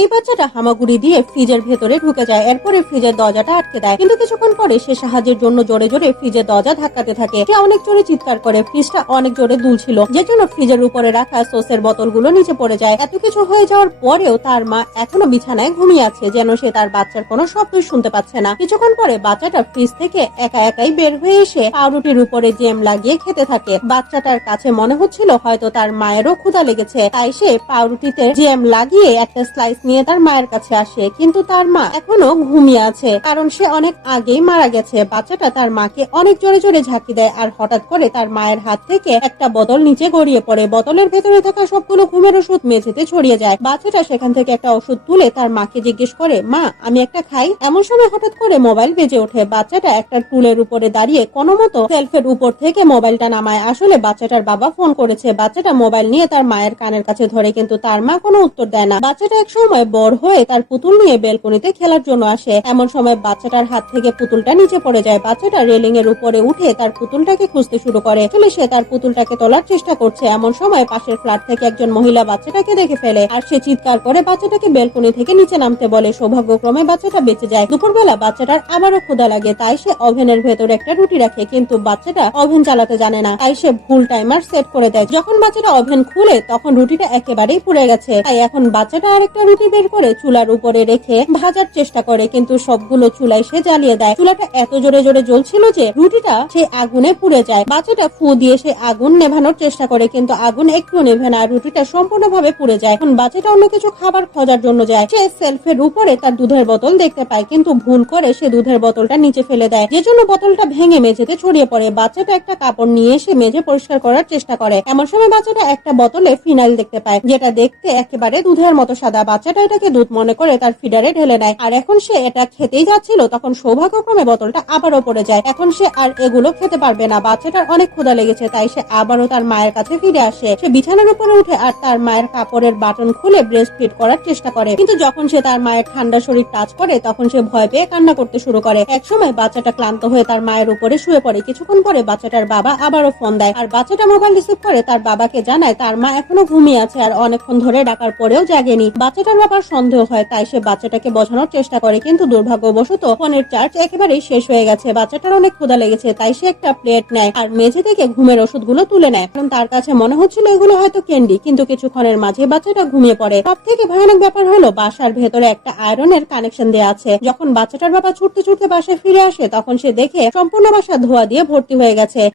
এই বাচ্চাটা হামাগুড়ি দিয়ে ফ্রিজের ভেতরে ঢুকে যায়। এরপরে ফ্রিজের দরজাটা আটকে দেয়, কিন্তু কিছুক্ষণ পরে সে সাহায্যের জন্য জোরে জোরে ফ্রিজের দরজা ধাক্কাতে থাকে। সে অনেক জোরে চিৎকার করে, ফ্রিজটা অনেক জোরে দুলছিল, যে জন্য ফ্রিজের উপরে রাখা সসের বোতলগুলো নিচে পড়ে যায়। এত কিছু হয়ে যাওয়ার পরেও তার মা এখনো বিছানায় ঘুমিয়ে আছে, যেন সে তার বাচ্চার কোনো শব্দই শুনতে পাচ্ছে না। কিছুক্ষণ পরে বাচ্চাটা ফ্রিজ থেকে একা একাই বের হয়ে এসে পাউরুটির উপরে জ্যাম লাগিয়ে খেতে থাকে। বাচ্চাটার কাছে মনে হচ্ছিল হয়তো তার মায়েরও ক্ষুধা লেগেছে, তাই সে পাউরুটিতে জ্যাম লাগিয়ে একটা স্লাইস নিয়ে তার মায়ের কাছে আসে। কিন্তু তার মা এখনো ঘুমিয়ে আছে, কারণ সে অনেক আগেই মারা গেছে। বাচ্চাটা তার মাকে অনেক জোরে জোরে ঝাঁকি দেয়, আর হঠাৎ করে তার মায়ের হাত থেকে একটা বোতল নিচে গড়িয়ে পড়ে। বোতলের ভেতরে থাকা সবগুলো ঘুমের ওষুধ মেঝেতে ছড়িয়ে যায়। বাচ্চাটা সেখান থেকে একটা ওষুধ তুলে তার মাকে জিজ্ঞেস করে, মা আমি একটা খাই? এমন সময় হঠাৎ করে মোবাইল বেজে ওঠে। বাচ্চাটা একটা টুলের উপরে দাঁড়িয়ে কোনো মতো সেলফের উপর থেকে মোবাইলটা নামায়। আসলে বাচ্চাটার বাবা ফোন করেছে। বাচ্চাটা মোবাইল নিয়ে তার মায়ের কানের কাছে ধরে, কিন্তু তার মা কোনো উত্তর দেয় না। বাচ্চাটা এক সময় বড় হয়ে তার পুতুল নিয়ে বেলকনিতে খেলার জন্য আসে। এমন সময় বাচ্চাটার হাত থেকে পুতুলটা নিচে পড়ে যায়। বাচ্চাটা রেলিং এর উপরে উঠে তার পুতুলটাকে খুঁজতে শুরু করে। আসলে সে তার পুতুলটাকে তোলার চেষ্টা করছে। এমন সময় পাশের ফ্ল্যাট থেকে একজন মহিলা বাচ্চাটাকে দেখে ফেলে, আর সে চিৎকার করে বাচ্চাটাকে বেলকনি থেকে নিচে নামতে বলে। সৌভাগ্যক্রমে বাচ্চাটা বেঁচে যায়। দুপুরবেলা বাচ্চাটার আবারও ক্ষুধা লাগে, তাই সে ওভেনের ভেতরে একটা রুটি রাখে, কিন্তু বাচ্চাটা ওভেন চালাতে জানে না, তাই সে ভুল টাইমার সেট করে দেয়। যখন বাচ্চাটা ওভেন খুলে তখন রুটিটা একেবারেই পুড়ে গেছে। তাই এখন বাচ্চাটা আরেকটা রুটি বের করে চুলার উপরে রেখে ভাজার চেষ্টা করে, কিন্তু সবগুলো চুলাই সে জ্বালিয়ে দেয়। চুলাটা এত জোরে জোরে জ্বলছিল যে রুটিটা সে আগুনে পুড়ে যায়। বাচ্চাটা ফু দিয়ে সে আগুন নেভানোর চেষ্টা করে, কিন্তু আগুন একটু নেভে না, রুটিটা সম্পূর্ণভাবে পুড়ে যায়। এখন বাচ্চাটা অন্য কিছু খাবার খোঁজার জন্য যায়। সে সেলফের উপরে তার দুধের বোতল দেখতে পায়, কিন্তু ভুল করে সে দুধের বোতলটা নিচে ফেলে দেয়, যে জন্য বোতলটা ভেঙে মেঝেতে ছড়িয়ে পড়ে। বাচ্চাটা একটা কাপড় নিয়ে এসে মেঝে পরিষ্কার করার চেষ্টা করে। এমন সময় বাচ্চাটা একটা বোতলে ফিনাইল দেখতে পায়, যেটা দেখতে একেবারে দুধের মতো সাদা। বাচ্চাটা এটাকে দুধ মনে করে তার ফিডারে ঢেলে নেয়, আর এখন সে এটা খেতেই যাচ্ছিল, তখন সৌভাগ্যক্রমে বোতলটা আবারও পড়ে যায়। এখন সে আর এগুলো খেতে পারবে না। বাচ্চাটার অনেক ক্ষুধা লেগেছে, তাই সে আবারও তার মায়ের কাছে ফিরে আসে। সে বিছানার উপরে উঠে আর তার মায়ের কাপড়ের বাটন খুলে ব্রেস্ট ফিড করার চেষ্টা করে, কিন্তু যখন সে তার মায়ের ঠান্ডা শরীর টাচ করে তখন সে ভয় পেয়ে কান্না করতে শুরু করে। একসময় বাচ্চাটা ক্লান্ত হয়ে তার মায়ের উপরে শুয়ে পড়ে। কিছুক্ষণ পরে বাচ্চাটার বাবা আবারও ফোন দেয়, আর বাচ্চাটা মোবাইল রিসিভ করে তার বাবাকে জানায় তার মা এখনো ঘুমিয়ে আছে, আর অনেকক্ষণ ধরে ডাকার পরেও জাগেনি। বাচ্চাটার বাবার সন্দেহ হয়, তাই সে বাচ্চাটাকে বোঝানোর চেষ্টা করে, কিন্তু দুর্ভাগ্যবশত ফোনের চার্জ একেবারেই শেষ হয়ে গেছে। বাচ্চাটার অনেক ক্ষুধা লেগেছে, তাই সে একটা প্লেট নেয় আর মেঝে থেকে ঘুমের ওষুধগুলো তুলে নেয়, কারণ তার কাছে মনে হচ্ছিল এগুলো হয়তো ক্যান্ডি। কিন্তু কিছুক্ষণের মাঝে বাচ্চাটা ঘুমিয়ে পড়ে। সব থেকে ভয়ানক ব্যাপার হলো বাসার ভেতরে একটা আয়রনের কানেকশন দেওয়া আছে। যখন বাচ্চাটার বাবা ছুটতে ছুটতে বাসায় ফিরে আসে তখন সে দেখে সম্পূর্ণ বাসা ধোয়া দিয়ে ভর্তি হয়ে গেছে।